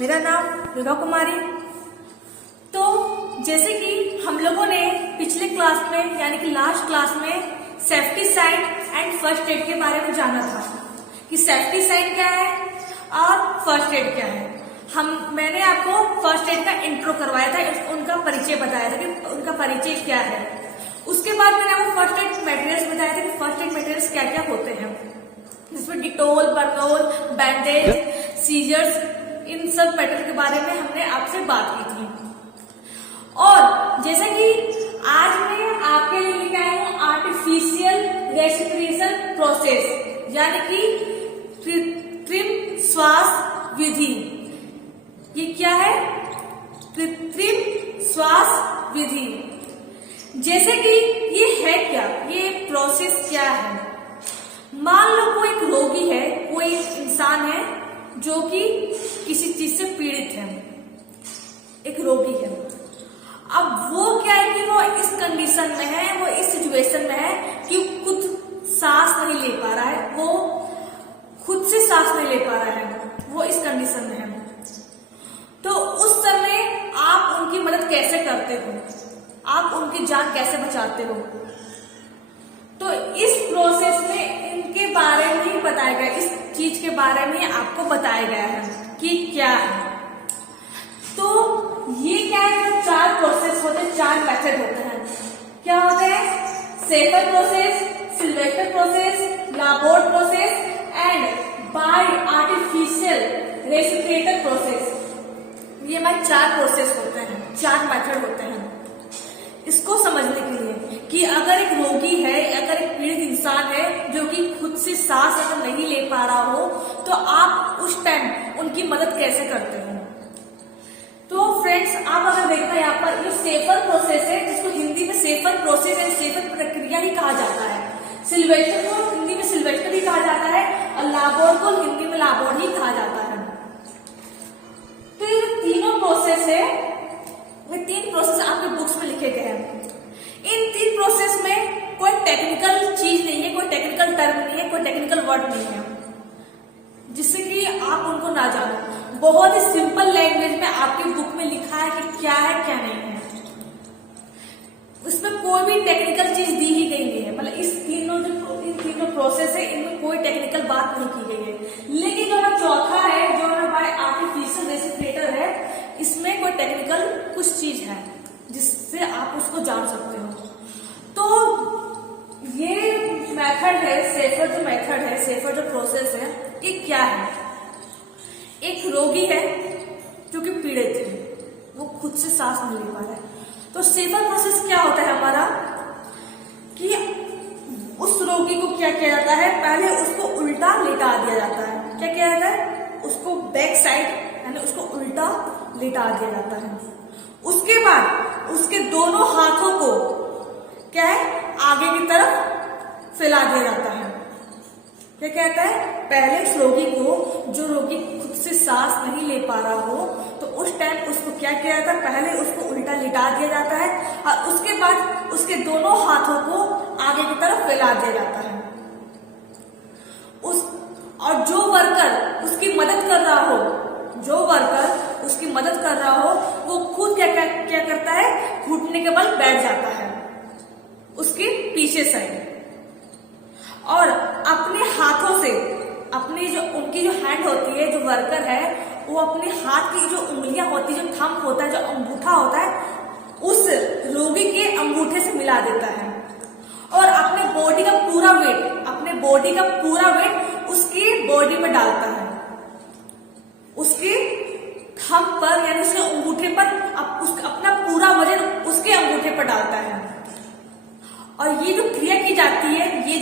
मेरा नाम दुर्गा कुमारी। तो जैसे कि हम लोगों ने पिछले क्लास में यानी कि लास्ट क्लास में safety sign and first aid के बारे में जाना था कि सेफ्टी साइन क्या है और फर्स्ट एड क्या है। मैंने आपको फर्स्ट एड का इंट्रो करवाया था, उनका परिचय बताया था कि उनका परिचय क्या है। उसके बाद मैंने आपको फर्स्ट एड मटेरियल्स बताया था कि फर्स्ट एड मटेरियल्स क्या क्या होते हैं, जिसमें डिटोल, बर्नोल, बैंडेज, सीजर्स, इन सब मटेरियल के बारे में हमने आपसे बात की थी। और जैसे कि आज मैं आपके लिए लेके आई हूँ आर्टिफिशियल रेस्पिरेशन प्रोसेस यानी कि कृत्रिम श्वास विधि। ये क्या है? कृत्रिम श्वास विधि। जैसे कि ये है क्या, ये प्रोसेस क्या है। मान लो कोई एक रोगी है, कोई इंसान है जो कि किसी चीज से पीड़ित है, एक रोगी है। अब वो क्या है कि वो इस कंडीशन में है, वो इस सिचुएशन में है कि खुद सांस नहीं ले पा रहा है, वो खुद से सांस नहीं ले पा रहा है, वो इस कंडीशन में है। तो उस समय आप उनकी मदद कैसे करते हो, आप उनकी जान कैसे बचाते हो। तो इस प्रोसेस में इनके बारे में ही बताया गया, इस चीज के बारे में आपको बताया गया है कि क्या है। तो ये क्या है, चार प्रोसेस होते हैं, चार मेथड होते हैं। क्या होते हैं? Schafer process, Sylvester process, Laborde process and by artificial respirator process. ये हमारे चार प्रोसेस होते हैं, चार मेथड होते हैं। इसको समझने के लिए कि अगर एक रोगी है, अगर एक पीड़ित इंसान है जो कि खुद से सांस अगर नहीं ले पा रहा हो, तो आप उस टाइम उनकी मदद कैसे करते हो। तो फ्रेंड्स, आप अगर देखना यहाँ पर, ये सेफर प्रोसेस है जिसको हिंदी में सेफर प्रोसेस एंड सेफर प्रक्रिया ही कहा जाता है। सिल्वेस्टर को हिंदी में सिल्वेस्टर ही कहा जाता है और लाबोर्ड को हिंदी में लाबोर्ड ही कहा जाता है। तो ये तीनों प्रोसेस है, ये तीन प्रोसेस आपके बुक्स में लिखे गए हैं। इन तीन प्रोसेस में कोई टेक्निकल चीज नहीं है, कोई टेक्निकल टर्म नहीं है, कोई टेक्निकल वर्ड नहीं है जिससे कि आप उनको ना जानो। बहुत ही सिंपल लैंग्वेज में आपके बुक में लिखा है कि क्या है क्या नहीं है। उसमें कोई भी टेक्निकल चीज दी ही गई नहीं है, मतलब इन तीनों प्रोसेस है, इनमें कोई टेक्निकल बात नहीं की गई है। लेकिन जो हमारा चौथा है, जो हमारा आर्टिफिशियल रेस्पिरेटर है, इसमें कोई टेक्निकल कुछ चीज है जिससे आप उसको जान सकते हो। तो ये मेथड है, सेफर जो मेथड है, सेफर जो प्रोसेस है, ये क्या है। एक रोगी है जो कि पीड़ित है, वो खुद से सांस नहीं ले पा रहा है। तो सेफर प्रोसेस क्या होता है हमारा कि उस रोगी को क्या किया जाता है, पहले उसको उल्टा लेटा दिया जाता है। क्या किया जाता है? उसको बैक साइड यानी उसको उल्टा लेटा दिया जाता है। उसके बाद उसके दोनों हाथों को क्या है, आगे की तरफ फैला दिया जाता है। क्या कहता है? पहले उस रोगी को, जो रोगी खुद से सांस नहीं ले पा रहा हो, तो उस टाइम उसको क्या किया जाता है, पहले उसको उल्टा लिटा दिया जाता है और उसके बाद उसके दोनों हाथों को आगे की तरफ फैला दिया जाता है। और जो वर्कर उसकी मदद कर रहा हो, जो वर्कर उसकी मदद कर रहा हो, वो खुद क्या करता है, घुटने के बल बैठ जाता है उसके पीछे साइड और अपने हाथों से, अपनी जो उनकी जो हैंड होती है, जो वर्कर है, वो अपने हाथ की जो उंगलियां होती है, जो थंब होता है, जो अंगूठा होता है, उस रोगी के अंगूठे से मिला देता है और अपने बॉडी का पूरा वेट उसकी बॉडी में डालता है। उसके थंब पर यानी उसके अंगूठे पर अपना पूरा वजन उसके अंगूठे पर डालता है। और ये जो क्रिया की जाती है, ये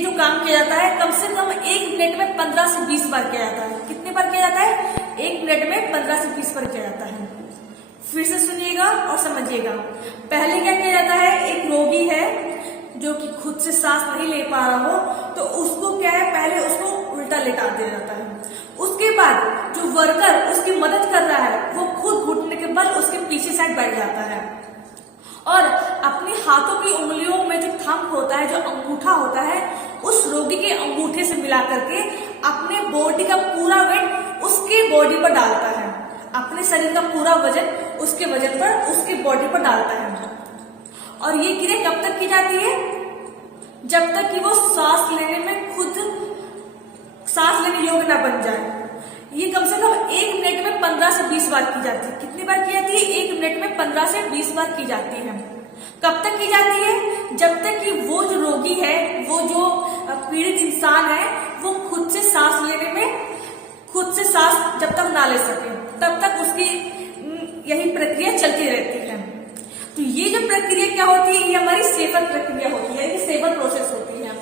जो काम किया जाता है, कम से कम 1 मिनट में 15 से 20 बार किया जाता है। कितने बार किया जाता है? 1 मिनट में 15 से 20 बार किया जाता है। फिर से सुनिएगा और समझिएगा। पहले क्या किया जाता है, एक रोगी है जो कि खुद से सांस नहीं ले पा रहा हो, तो उसको क्या है, पहले उसको उल्टा लेटा दिया जाता है। उसके बाद जो वर्कर उसकी मदद कर रहा है, वो खुद घुटने के बल उसके पीछे साइड बैठ जाता है और अपने हाथों की उंगलियों में जो थंब होता है, जो अंगूठा होता है, उस रोगी के अंगूठे से मिला करके अपने बॉडी का पूरा वेट उसके बॉडी पर डालता है, अपने शरीर का पूरा वजन उसके वजन पर, उसके बॉडी पर डालता है। और ये क्रिया कब तक की जाती है? जब तक कि वो सांस लेने में खुद सांस लेने योग्य ना बन जाए। ये कम से कम 1 मिनट में 15 से 20 बार की जाती है। कितनी बार की जाती है? 1 मिनट में 15 से 20 बार की जाती है। कब तक की जाती है? जब तक कि वो जो रोगी है, वो जो पीड़ित इंसान है, वो खुद से सांस लेने में, खुद से सांस जब तक ना ले सके तब तक उसकी यही प्रक्रिया चलती रहती है। तो ये जो प्रक्रिया क्या होती है? ये हमारी सेवन प्रक्रिया होती है, ये सेवन प्रोसेस होती है।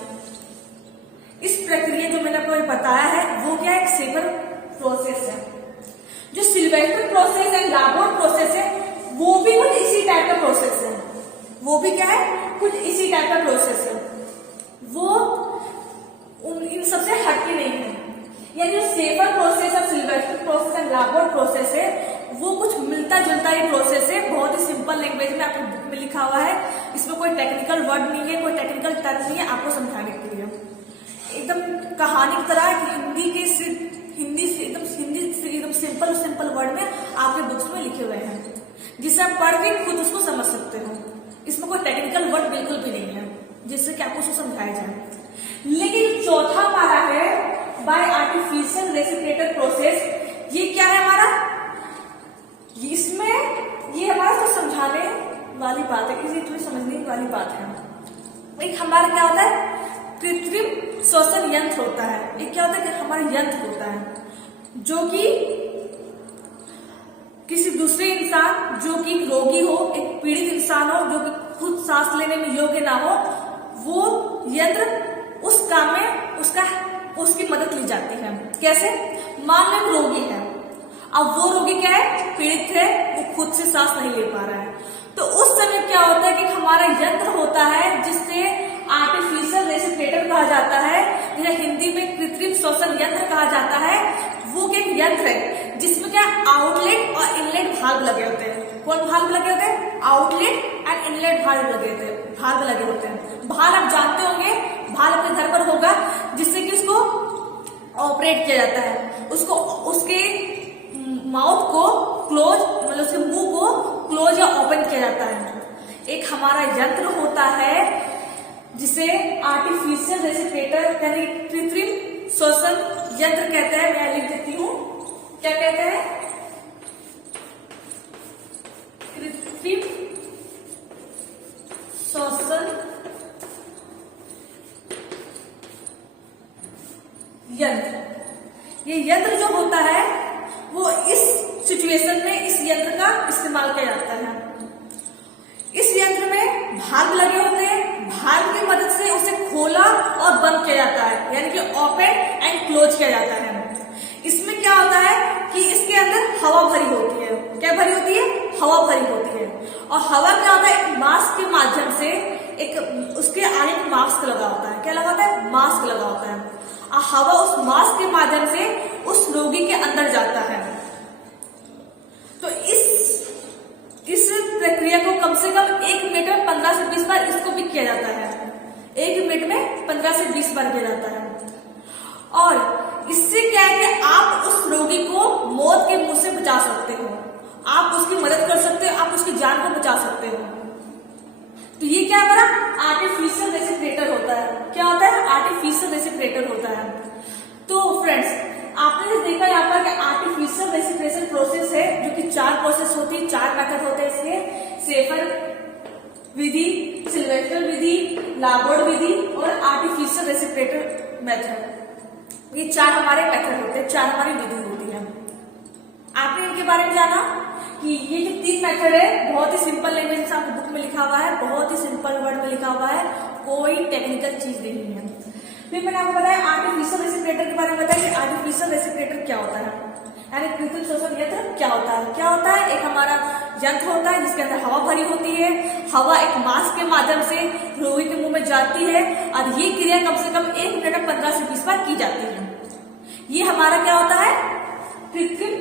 इस प्रक्रिया जो मैंने आपको बताया है वो क्या है? सेवन प्रोसेस है। जो सिल्वेस्टर प्रोसेस है, लाबोर प्रोसेस है, वो भी कुछ इसी टाइप का प्रोसेस है। वो भी क्या है? कुछ इसी टाइप का प्रोसेस है। वो इन सबसे हटके नहीं है। यानी जो सेवन प्रोसेस है, सिल्वेस्टर प्रोसेस है, लाबोर प्रोसेस है, वो कुछ मिलता जुलता ही प्रोसेस है। बहुत ही सिंपल लैंग्वेज में आपको बुक में लिखा हुआ है। इसमें कोई टेक्निकल वर्ड नहीं है, कोई टेक्निकल टर्म नहीं है आपको समझाने के लिए। एकदम कहानी की तरह है कि हिंदी से एकदम सिंपल वर्ड में आपके बुक्स में लिखे हुए हैं, जिसे आप पढ़ के खुद उसको समझ सकते हो। इसमें कोई टेक्निकल वर्ड बिल्कुल भी नहीं है जिससे कि आपको उसको समझाया जाए। लेकिन चौथा हमारा है बाय आर्टिफिशियल रेसिप्रेटर प्रोसेस। ये क्या है हमारा? इसमें ये हमारा तो समझाने वाली बात है, इसे थोड़ी समझने वाली बात है। एक हमारा क्या होता है? कृत्रिम श्वसन यंत्र होता है। एक क्या होता है कि हमारा यंत्र होता है जो कि किसी दूसरे इंसान, जो कि रोगी हो, एक पीड़ित इंसान हो, जो कि खुद सांस लेने में योग्य ना हो, वो यंत्र उस काम में उसकी मदद ली जाती है। कैसे? मान लो रोगी है, अब वो रोगी क्या है? पीड़ित है, वो खुद से सांस नहीं ले पा रहा है। तो उस समय क्या होता है कि हमारा यंत्र होता है जिससे आर्टिफिशियल रेसिप्रेटर कहा जाता है, या हिंदी में कृत्रिम श्वसन यंत्र कहा जाता है। वो क्या यंत्र है जिसमें क्या आउटलेट और इनलेट भाल्व लगे होते हैं। कौन भाल्व लगे होते हैं? आउटलेट एंड इनलेट भाल्व लगे होते हैं। भाल्व आप जानते होंगे, भाल्व अपने घर पर होगा जिससे कि उसको ऑपरेट किया जाता है। उसको उसके माउथ को क्लोज, मतलब उसके मुंह को क्लोज या ओपन किया जाता है। एक हमारा यंत्र होता है जिसे आर्टिफिशियल रेसिप्रेटर यानी कृत्रिम श्वसन यंत्र कहते हैं। मैं लिख देती हूँ, क्या कहते हैं? कृत्रिम श्वसन यंत्र। ये यंत्र जो होता है वो इस सिचुएशन में इस यंत्र का इस्तेमाल किया जाता है। इस यंत्र में भाल्व लगे होते हैं, भाल्व की मदद से उसे खोला और बंद किया जाता है, यानी कि ओपन एंड क्लोज किया जाता है। इसमें क्या होता है कि इसके अंदर हवा भरी होती है। क्या भरी होती है? हवा भरी होती है। और हवा क्या होता है? एक मास्क के माध्यम से, एक उसके आगे एक मास्क लगा होता है। क्या लगा होता है? मास्क लगा होता है। और हवा उस मास्क के माध्यम से उस रोगी के अंदर जाता है। तो इस प्रक्रिया को कम से कम 1 मिनट में 15 से 20 बार इसको भी किया जाता है। 1 मिनट में 15 से 20 बार किया जाता है। और इससे क्या है कि आप उस रोगी को मौत के मुंह से बचा सकते हो, आप उसकी मदद कर सकते हो, आप उसकी जान को बचा सकते हो। तो ये क्या हमारा आर्टिफिशियल रेसिप्रेटर होता है। क्या होता है? आर्टिफिशियल रेसिप्रेटर होता है। तो फ्रेंड्स, आपने देखा यहाँ पर कि आर्टिफिशियल रेसिप्रेशन प्रोसेस है जो कि 4 प्रोसेस होती है, 4 मेथड होते हैं इसके। सेफर विधि, सिल्वेस्टर विधि, लाबोर विधि और आर्टिफिशियल रेसिप्रेटर मेथड। ये 4 हमारे मेथड होते हैं, 4 हमारी विधि होती है। आपने इनके बारे में जाना कि ये जो 3 मेथड है बहुत ही सिंपल लैंग्वेज से आपको बुक में लिखा हुआ है, बहुत ही सिंपल वर्ड में लिखा हुआ है, कोई टेक्निकल चीज नहीं है। फिर मैंने आपको बताया आर्टिफिशियल रेसिप्रेटर के बारे में बताया कि आर्टिफिशियल रेसिप्रेटर क्या होता है, यानी कृत्रिम श्वसन यंत्र क्या होता है। क्या होता है? एक हमारा यंत्र होता है जिसके अंदर हवा भरी होती है। हवा एक मास्क के माध्यम से रोगी के मुंह में जाती है और ये क्रिया कम से कम 1 मिनट में 15 से 20 बार की जाती है। ये हमारा क्या होता है? कृत्रिम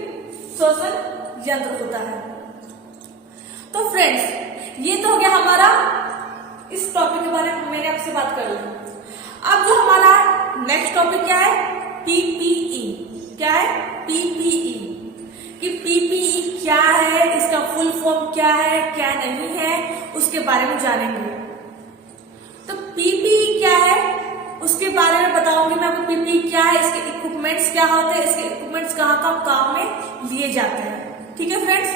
श्वसन यंत्र होता है। तो फ्रेंड्स, ये तो हो गया हमारा इस टॉपिक के बारे में मैंने आपसे बात कर ली। अब जो हमारा नेक्स्ट टॉपिक क्या है? पीपीई। क्या है? पीपीई। फॉर्म क्या है क्या नहीं है उसके बारे में जानेंगे। तो पीपीई क्या है उसके बारे में बताऊंगी मैं आपको। पीपीई क्या है, इसके इक्विपमेंट्स क्या होते हैं, इसके इक्विपमेंट्स कहाँ कहाँ काम में लिए जाते हैं। ठीक है फ्रेंड्स।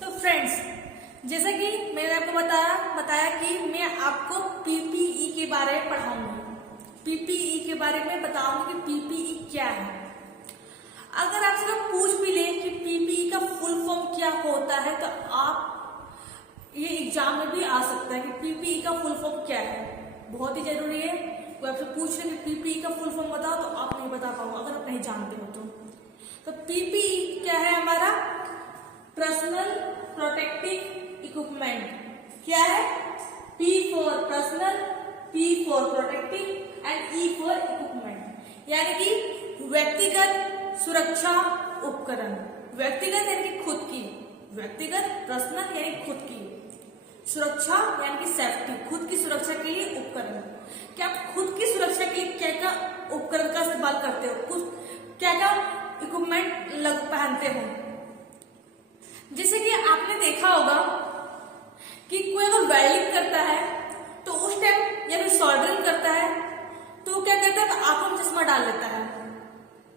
तो फ्रेंड्स जैसा कि मैंने आपको बताया कि मैं आपको पीपीई के बारे में पढ़ाऊंगी, पीपीई के बारे में बताऊंगी कि पीपीई क्या है। अगर आपसे लोग पूछ भी ले कि पीपीई का फुल फॉर्म क्या होता है तो आप ये एग्जाम में भी आ सकता है कि पीपीई का फुल फॉर्म क्या है। बहुत ही जरूरी है। कोई आपसे पूछ ले कि पीपीई का फुल फॉर्म बताओ तो आप नहीं बता पाओगे अगर आप नहीं जानते हो तो पीपीई क्या है हमारा पर्सनल प्रोटेक्टिव इक्विपमेंट। क्या है? P for personal, P for protective and E for equipment, यानी कि व्यक्तिगत सुरक्षा उपकरण। व्यक्तिगत यानी कि खुद की, व्यक्तिगत पर्सनल यानी खुद की, सुरक्षा यानी कि सेफ्टी, खुद की सुरक्षा के लिए उपकरण। क्या आप खुद की सुरक्षा के लिए क्या क्या उपकरण का इस्तेमाल करते हो, कुछ क्या क्या इक्विपमेंट पहनते हो? जैसे कि आपने देखा होगा कि कोई अगर वेल्डिंग करता है तो उस टाइम या फिर सोल्डरिंग करता है तो क्या करता है, आंखों में चश्मा डाल लेता है।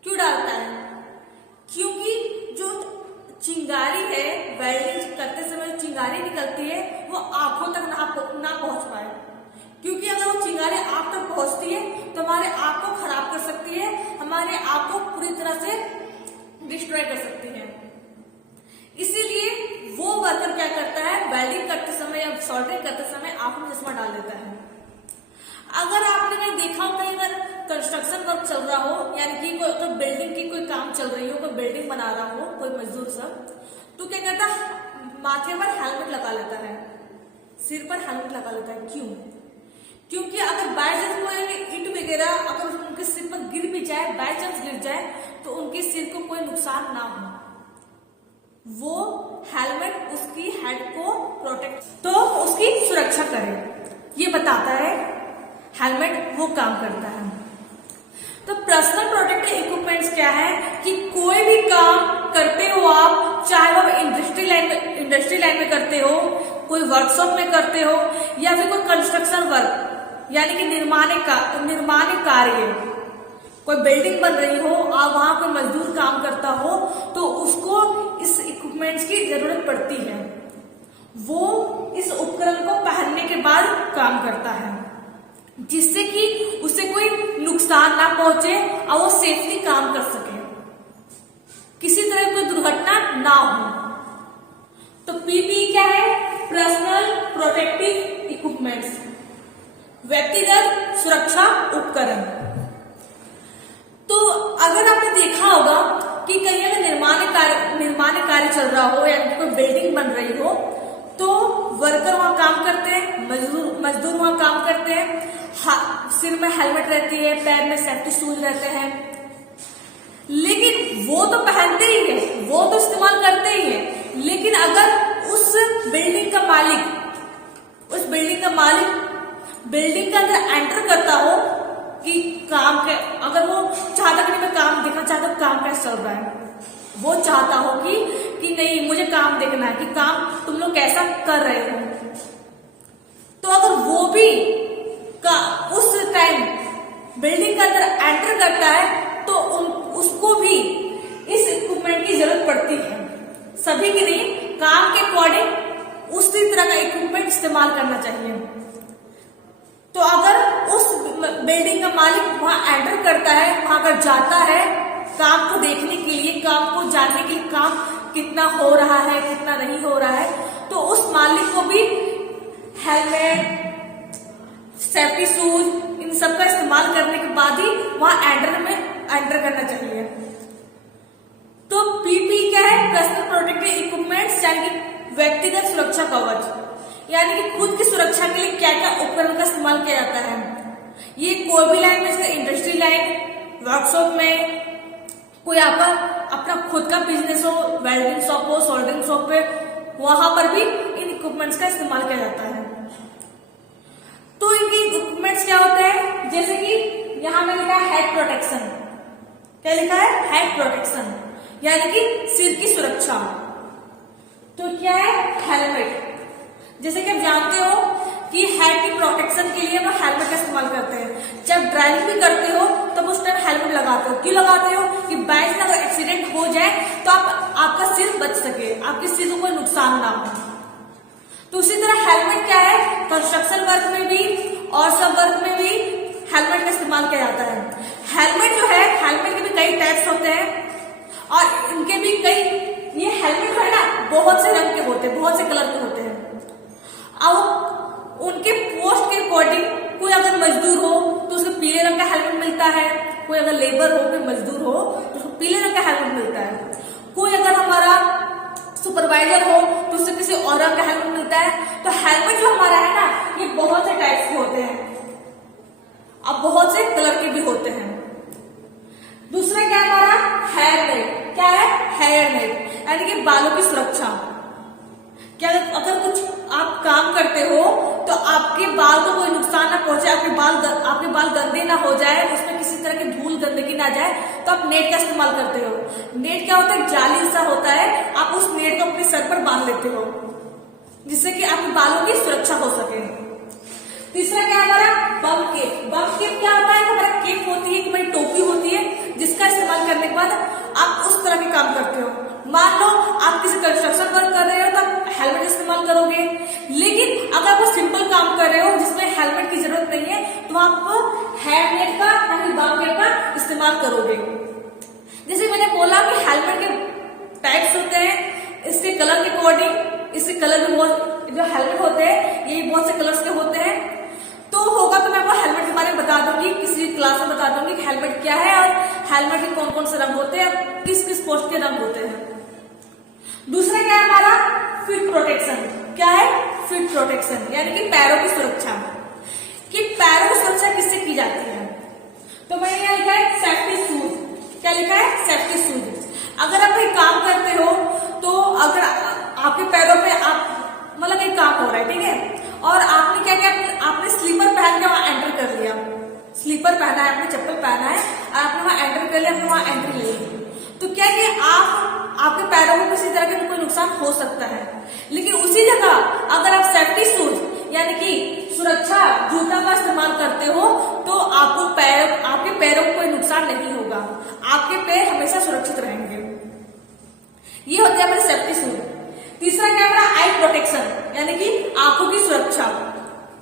क्यों डालता है? क्योंकि जो चिंगारी है, वेल्डिंग करते समय जो चिंगारी निकलती है वो आंखों तक ना पहुंच पाए, क्योंकि अगर वो चिंगारी आंख तक पहुंचती है तो हमारे आंख को खराब कर सकती है, हमारे आंख को पूरी तरह से डिस्ट्रॉय कर सकती है। इसीलिए वो वर्कर क्या करता है, वेल्डिंग करते समय या सोल्डरिंग करते समय आंखों में चश्मा डाल देता है। अगर आपने कहीं देखा हो, कहीं अगर कंस्ट्रक्शन वर्क चल रहा हो, यानी कि कोई बिल्डिंग की कोई काम चल रही हो, कोई बिल्डिंग बना रहा हो कोई मजदूर सब, तो क्या करता है, माथे पर हेलमेट लगा लेता है, सिर पर हेलमेट लगा लेता है। क्यों? क्योंकि अगर बाय चांस कोई ईंट वगैरह अगर उनके सिर पर गिर भी जाए, बाय चांस गिर जाए तो उनके सिर को कोई नुकसान ना हो, वो हेलमेट उसकी हेड को प्रोटेक्ट, तो उसकी सुरक्षा करे, ये बताता है हेलमेट वो काम करता है। तो पर्सनल प्रोटेक्टिव इक्विपमेंट्स क्या है कि कोई भी काम करते हो आप, चाहे वो इंडस्ट्री लाइन में करते हो, कोई वर्कशॉप में करते हो या फिर कोई कंस्ट्रक्शन वर्क यानी कि निर्माण कार्य, कोई बिल्डिंग बन रही हो और वहां कोई मजदूर काम करता हो तो उसको इस इक्विपमेंट्स की जरूरत पड़ती है। वो इस उपकरण को पहनने के बाद काम करता है जिससे कि उसे कोई नुकसान ना पहुंचे और वो सेफली काम कर सके, किसी तरह कोई दुर्घटना ना हो। तो पीपीई क्या है? पर्सनल प्रोटेक्टिव इक्विपमेंट्स, व्यक्तिगत सुरक्षा उपकरण। तो अगर आपने देखा होगा कि कहीं अगर निर्माण कार्य चल रहा हो या कोई बिल्डिंग बन रही हो तो वर्कर वहां काम करते हैं, मजदूर वहां काम करते हैं, सिर में हेलमेट रहती है, पैर में सेफ्टी शूज रहते हैं, लेकिन वो तो पहनते ही है, वो तो इस्तेमाल करते ही है। लेकिन अगर उस बिल्डिंग का मालिक बिल्डिंग के अंदर एंटर करता हो कि काम के, अगर वो चाहता कि मैं काम देखना चाहता हूं काम कैसे चल रहा है, वो चाहता हो कि नहीं मुझे काम देखना है कि काम तुम लोग कैसा कर रहे हो, तो अगर वो भी उस टाइम बिल्डिंग के अंदर एंटर करता है तो उसको भी इस इक्विपमेंट की जरूरत पड़ती है। सभी की नहीं, काम के अकॉर्डिंग उसी तरह का इक्विपमेंट इस्तेमाल करना चाहिए। तो अगर उस बिल्डिंग का मालिक वहां एंटर करता है, वहां पर जाता है काम को देखने के लिए, काम को जानने के लिए, काम कितना हो रहा है कितना नहीं हो रहा है, तो उस मालिक को भी हेलमेट, सेफ्टी शूज, इन सब का इस्तेमाल करने के बाद ही वहां एंटर करना चाहिए। तो पीपीई क्या है? पर्सनल प्रोटेक्टिव इक्विपमेंट्स, यानी कि व्यक्तिगत सुरक्षा कवच, यानी कि खुद की सुरक्षा के लिए क्या क्या उपकरण का इस्तेमाल किया जाता है। ये कोई भी लाइन में, इंडस्ट्री लाइन, वर्कशॉप में, कोई आपका अपना खुद का बिजनेस हो, वेल्डिंग शॉप हो, सोल्डरिंग शॉप पे, वहां पर भी इन इक्विपमेंट्स का इस्तेमाल किया जाता है। तो इनके इक्विपमेंट्स क्या होते हैं? जैसे कि यहां में लिखा है हेड प्रोटेक्शन। क्या लिखा है? हेड प्रोटेक्शन, यानी कि सिर की सुरक्षा। तो क्या है, हेलमेट। जैसे कि आप जानते हो कि हेड की प्रोटेक्शन के लिए हम हेलमेट का इस्तेमाल करते हैं। जब ड्राइविंग भी करते हो तब उस टाइम हेलमेट लगाते हो। क्यों लगाते हो? कि बाई चांस अगर एक्सीडेंट हो जाए तो आपका सिर बच सके, आपके सिर को कोई नुकसान ना हो। तो उसी तरह हेलमेट क्या है, कंस्ट्रक्शन वर्क में भी और सब वर्क में भी हेलमेट का इस्तेमाल किया जाता है। हेलमेट जो है, हेलमेट के भी कई टाइप्स होते हैं और इनके भी कई, ये हेलमेट जो है ना बहुत से रंग के होते हैं, बहुत से कलर के होते हैं। अब उनके पोस्ट के अकॉर्डिंग, कोई अगर मजदूर हो तो उसको पीले रंग का हेलमेट मिलता है, कोई अगर लेबर हो, कोई मजदूर हो तो उसको पीले रंग का हेलमेट मिलता है, कोई अगर हमारा सुपरवाइजर हो तो उससे किसी और रंग का हेलमेट मिलता है। तो हेलमेट जो हमारा है ना, ये बहुत से टाइप्स के होते हैं, अब बहुत से कलर के भी होते हैं। दूसरा क्या है हमारा, हेयर नेट। क्या है, हेयर नेट, यानी कि बालों की सुरक्षा। क्या अगर कुछ आप काम करते हो तो आपके बाल को कोई नुकसान ना पहुंचे, आपके बाल गंदे ना हो जाए, उसमें किसी तरह की धूल गंदगी ना जाए, तो आप नेट का इस्तेमाल करते हो। नेट क्या होता है, जाली सा होता है, आप उस नेट को अपने सर पर बांध लेते हो जिससे कि आपके बालों की सुरक्षा हो सके। तीसरा क्या है हमारा, बम केप। बम केप क्या होता है, हमारा केप होती है, हमारी टोपी होती है, जिसका इस्तेमाल करने के बाद आप उस तरह के काम करते हो। मान लो आप किसी कंस्ट्रक्शन वर्क कर रहे हो तो आप हेलमेट इस्तेमाल करोगे, लेकिन अगर आप सिंपल काम कर रहे हो जिसमें हेलमेट की जरूरत नहीं है तो आप हेयर नेट का यानी बम केप का इस्तेमाल करोगे। जैसे मैंने बोला कि हेलमेट के टाइप्स होते हैं, इसके कलर के अकॉर्डिंग, इसके कलर भी बहुत, जो हेलमेट होते हैं ये बहुत से कलर्स के होते हैं। तो होगा तो मैं आपको हेलमेट के बारे में बता दूंगी, किसी क्लास में बता दूंगी कि हेलमेट क्या है और हेलमेट के कौन कौन से रंग होते हैं, किस किस पोस्ट के रंग होते हैं। दूसरा क्या है हमारा, फीट प्रोटेक्शन। क्या है, फीट प्रोटेक्शन, यानी कि पैरों की सुरक्षा। कि पैरों की सुरक्षा किससे की जाती है, तो मैंने यहाँ लिखा है सेफ्टी शूज। क्या लिखा है, सेफ्टी शूज। अगर आप कोई काम करते हो तो अगर आपके पैरों पे आप मतलब एक काम हो रहा है, ठीक है, और आपने क्या किया, आपने स्लीपर पहन के वहां एंटर कर लिया, स्लीपर पहना है, आपने चप्पल पहना है और आपने वहां एंटर कर लिया, आपने वहां एंट्री ले ली, तो क्या कि आपके पैरों को किसी तरह का कोई नुकसान हो सकता है। लेकिन उसी जगह अगर आप सेफ्टी शूज यानी कि सुरक्षा जूता का इस्तेमाल करते हो तो आपके पैरों को कोई नुकसान नहीं होगा, आपके पैर हमेशा सुरक्षित रहेंगे। ये होते हैं हमारे सेफ्टी शूज। तीसरा क्या है, आई प्रोटेक्शन, यानी कि आंखों की सुरक्षा।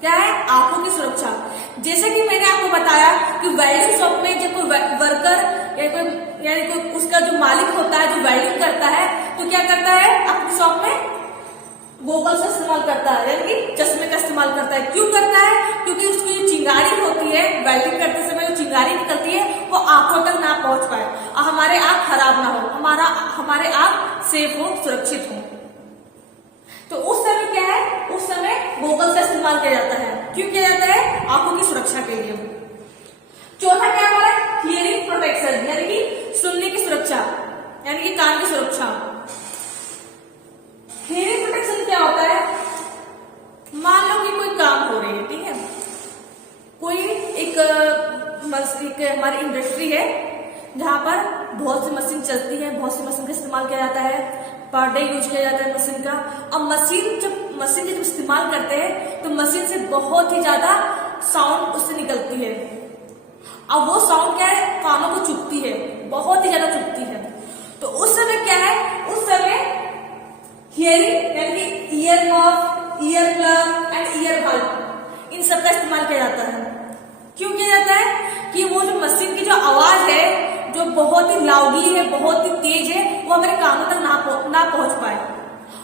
क्या है, आंखों की सुरक्षा। जैसे कि मैंने आपको बताया कि वेल्डिंग शॉप में जब कोई वर्कर या कोई यानी कोई उसका जो मालिक होता है जो वेल्डिंग करता है तो क्या करता है, अपनी शॉप में गोगल्स का इस्तेमाल करता है, यानी कि चश्मे का इस्तेमाल करता है। क्यों करता है, क्योंकि उसकी जो चिंगारी होती है, वेल्डिंग करते समय जो चिंगारी निकलती है वो आंखों तक ना पहुंच पाए और हमारे आंख खराब ना हो, हमारे आंख सेफ हो, सुरक्षित हो। तो उस समय क्या है, उस समय गोगल्स का इस्तेमाल किया जाता है। क्यों किया जाता है, आंखों की सुरक्षा के लिए। चौथा क्या हमारा, हियरिंग प्रोटेक्शन, यानी कि सुनने की सुरक्षा, यानी कि कान की सुरक्षा। हियरिंग प्रोटेक्शन क्या होता है, मान लो कि कोई काम हो रही है, ठीक है, कोई एक हमारी इंडस्ट्री है जहां पर बहुत सी मशीन चलती है, बहुत सी मशीन का इस्तेमाल किया जाता है, पर डे यूज किया जाता है मशीन का। अब मशीन जब इस्तेमाल करते हैं तो मशीन से बहुत ही ज्यादा साउंड उससे निकलती है। अब वो साउंड क्या है, कानों को चुभती है, बहुत ही ज्यादा चुभती है। तो उस समय क्या है, उस समय हियरिंग यानी कि ear muff, ear plug and ear bulb, इन सब का इस्तेमाल किया जाता है। क्यों किया जाता है कि वो जो मशीन की जो आवाज है जो बहुत ही लाउडली है, बहुत ही तेज है, वो हमारे कानों तक ना पहुंच पाए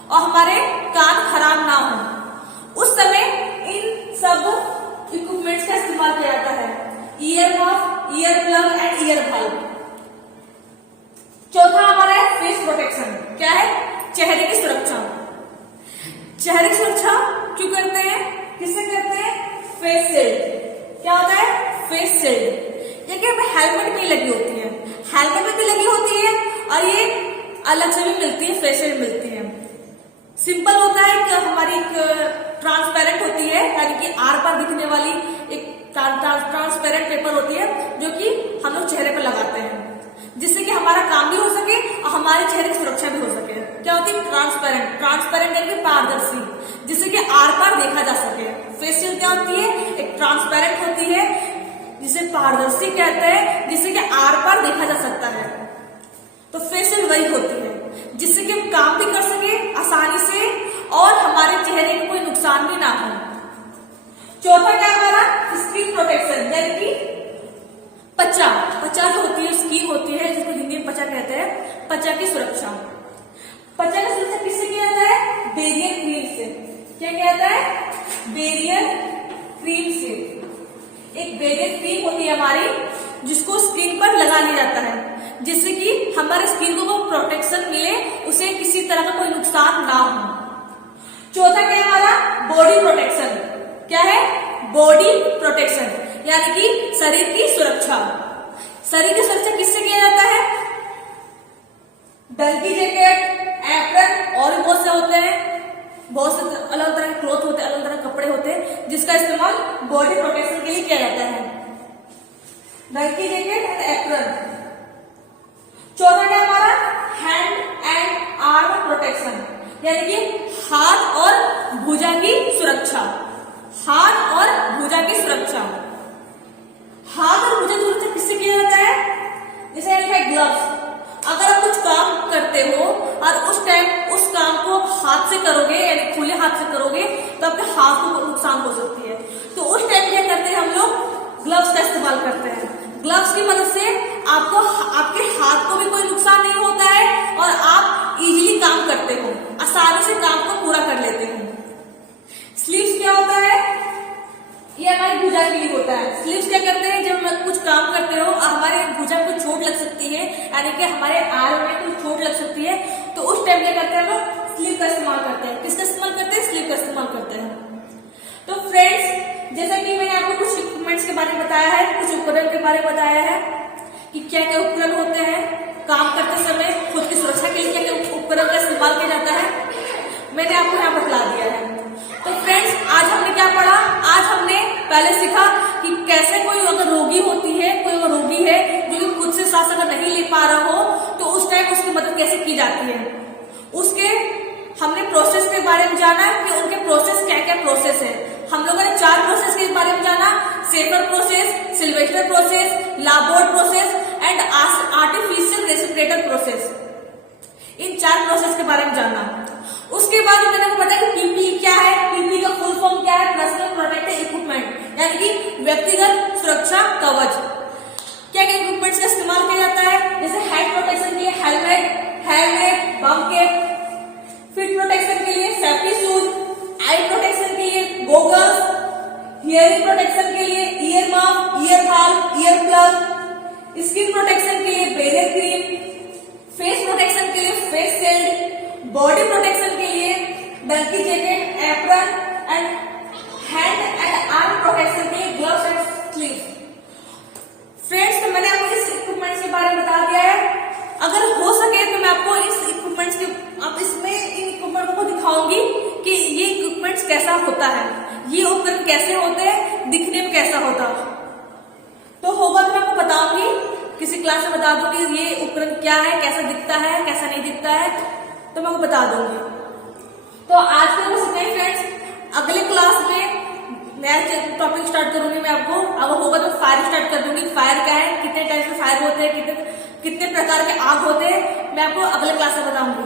और हमारे कान खराब ना हो। उस समय इन सब इक्विपमेंट्स का इस्तेमाल किया जाता है, year muff, ear plug and ear bulb. चौथा हमारा है फेस प्रोटेक्शन। क्या है, चेहरे की सुरक्षा। चेहरे की सुरक्षा क्यों करते हैं, किससे करते हैं, फेस शील्ड। क्या होता है, फेस शील्ड, ये हेलमेट में लगी होती है, हेलमेट में भी लगी होती है और ये अलग से भी मिलती है, फेस शील्ड मिलती है। सिंपल होता है कि हमारी एक ट्रांसपेरेंट होती है, यानी कि आर पार दिखने वाली एक ट्रांसपेरेंट पेपर होती है जो कि हम लोग चेहरे पर लगाते हैं, जिससे कि हमारा काम भी हो सके और हमारे चेहरे की सुरक्षा भी हो सके। क्या होती है, होती है ट्रांसपेरेंट, ट्रांसपेरेंट यानी कि पारदर्शी, जिससे कि आर पार देखा जा सके। फेस शील्ड क्या होती है, एक ट्रांसपेरेंट होती है जिसे पारदर्शी कहते हैं, जिससे कि आर पार देखा जा सकता है। तो फेस शील्ड वही होती है जिससे कि हम काम भी कर सके आसानी से और हमारे चेहरे को कोई नुकसान भी ना हो। चौथा क्या हमारा, स्किन प्रोटेक्शन यानी कि त्वचा, त्वचा जो होती है स्किन होती है जिसको हिंदी में त्वचा कहते हैं, त्वचा की सुरक्षा। त्वचा की सुरक्षा किससे किया जाता है, बेरियर क्रीम से। क्या किया जाता है, बेरियर क्रीम से। एक बेरियर क्रीम होती है हमारी जिसको स्किन पर लगा लिया जाता है जिससे कि हमारे स्किन को प्रोटेक्शन मिले, उसे किसी तरह का कोई नुकसान ना हो। चौथा क्या है हमारा, बॉडी प्रोटेक्शन। क्या है, बॉडी प्रोटेक्शन यानी कि शरीर की सुरक्षा। शरीर की सुरक्षा किससे किया जाता है, डंकी जैकेट, एप्रन और भी बहुत से होते हैं, बहुत से अलग तरह के क्लॉथ होते हैं, अलग तरह के कपड़े होते हैं जिसका इस्तेमाल बॉडी प्रोटेक्शन के लिए किया जाता है। Donkey jacket and apron. चौथा क्या हमारा, हैंड एंड आर्म प्रोटेक्शन यानी कि हाथ और भुजा की सुरक्षा। हाथ और भुजा की सुरक्षा। हाथ और भुजा की सुरक्षा किससे किया जाता है, जैसे ग्लव्स। अगर आप कुछ काम करते हो और उस टाइम उस काम को हाथ से करोगे यानी खुले हाथ से करोगे तो आपके हाथ को नुकसान हो सकती है, तो उस टाइम क्या करते हैं हम लोग, ग्लव्स का इस्तेमाल करते हैं। ग्लव्स की मदद से आपको आपके हाथ को भी कोई नुकसान नहीं होता है और आप इजीली काम करते हो, आसानी से काम को पूरा कर लेते हो। स्लीव्स क्या होता है, ये हमारी भुजा के लिए होता है। स्लीव्स क्या करते हैं, जब हम कुछ काम करते हो और हमारे भुजा को चोट लग सकती है यानी कि हमारे आर्म में कुछ चोट लग सकती है, तो उस टाइम क्या करते हैं हम लोग, स्लीव का इस्तेमाल करते हैं। किसका इस्तेमाल करते हैं, स्लीव का इस्तेमाल करते हैं। तो फ्रेंड्स, जैसा कि मैंने आपको कुछ इक्विपमेंट्स के बारे में बताया है, कुछ उपकरण के बारे में बताया है कि क्या क्या उपकरण होते हैं, काम करते समय खुद की सुरक्षा के लिए क्या क्या उपकरण का इस्तेमाल किया जाता है, मैंने आपको यहाँ बतला दिया है। तो फ्रेंड्स, आज हमने क्या पढ़ा, आज हमने पहले सीखा कि कैसे कोई अगर रोगी होती है, कोई अगर रोगी है जो कि खुद से सांस अगर नहीं ले पा रहा हो तो उस टाइम उसकी मदद कैसे की जाती है। उसके हमने प्रोसेस के बारे में जाना कि उनके प्रोसेस क्या क्या प्रोसेस है। हम लोगों ने 4 प्रोसेस के बारे में जाना, Schafer process, Sylvester process, Laborde process and artificial respirator process. इन 4 प्रोसेस के बारे में जाना। उसके बाद मैंने आपको बताया कि पीपीई क्या है, पीपीई का फुल फॉर्म क्या है, पर्सनल प्रोटेक्टिव इक्विपमेंट यानी कि व्यक्तिगत सुरक्षा कवच। क्या क्या इक्विपमेंट्स का इस्तेमाल किया जाता है, जैसे हेड प्रोटेक्शन के लिए हेलमेट, बम कैप, फीट प्रोटेक्शन के लिए सेफ्टी शूज, आई प्रोटेक्शन के लिए गोगल्स, हियरिंग प्रोटेक्शन के लिए ear mask, ear bulb, ear plug, skin protection के लिए बेरियर क्रीम, फेस प्रोटेक्शन के लिए फेस शील्ड, बॉडी प्रोटेक्शन के लिए donkey jacket, apron and hand and arm protection के लिए ग्लव्स एंड स्लीव। फ्रेंड्स, तो मैंने आपको इस इक्विपमेंट्स के बारे में बता दिया है। अगर हो सके तो मैं आपको इस इक्विपमेंट्स के इसमें इन इक्विपमेंट को दिखाऊंगी कि ये इक्विपमेंट्स कैसा होता है, ये उपकरण कैसे होते हैं, दिखने में कैसा होता। तो होगा तो मैं आपको बताऊंगी, किसी क्लास में बता दूं कि ये उपकरण क्या है, कैसा दिखता है, कैसा नहीं दिखता है, तो मैं आपको बता दूंगी। तो आज के लिए बस इतना ही फ्रेंड्स। अगले क्लास में नया टॉपिक स्टार्ट करूंगी मैं आपको। अगर होगा तो फायर स्टार्ट कर दूंगी। फायर क्या है, कितने टाइप से फायर होते हैं, कितने प्रकार के आग होते हैं, मैं आपको अगले क्लास में बताऊंगी।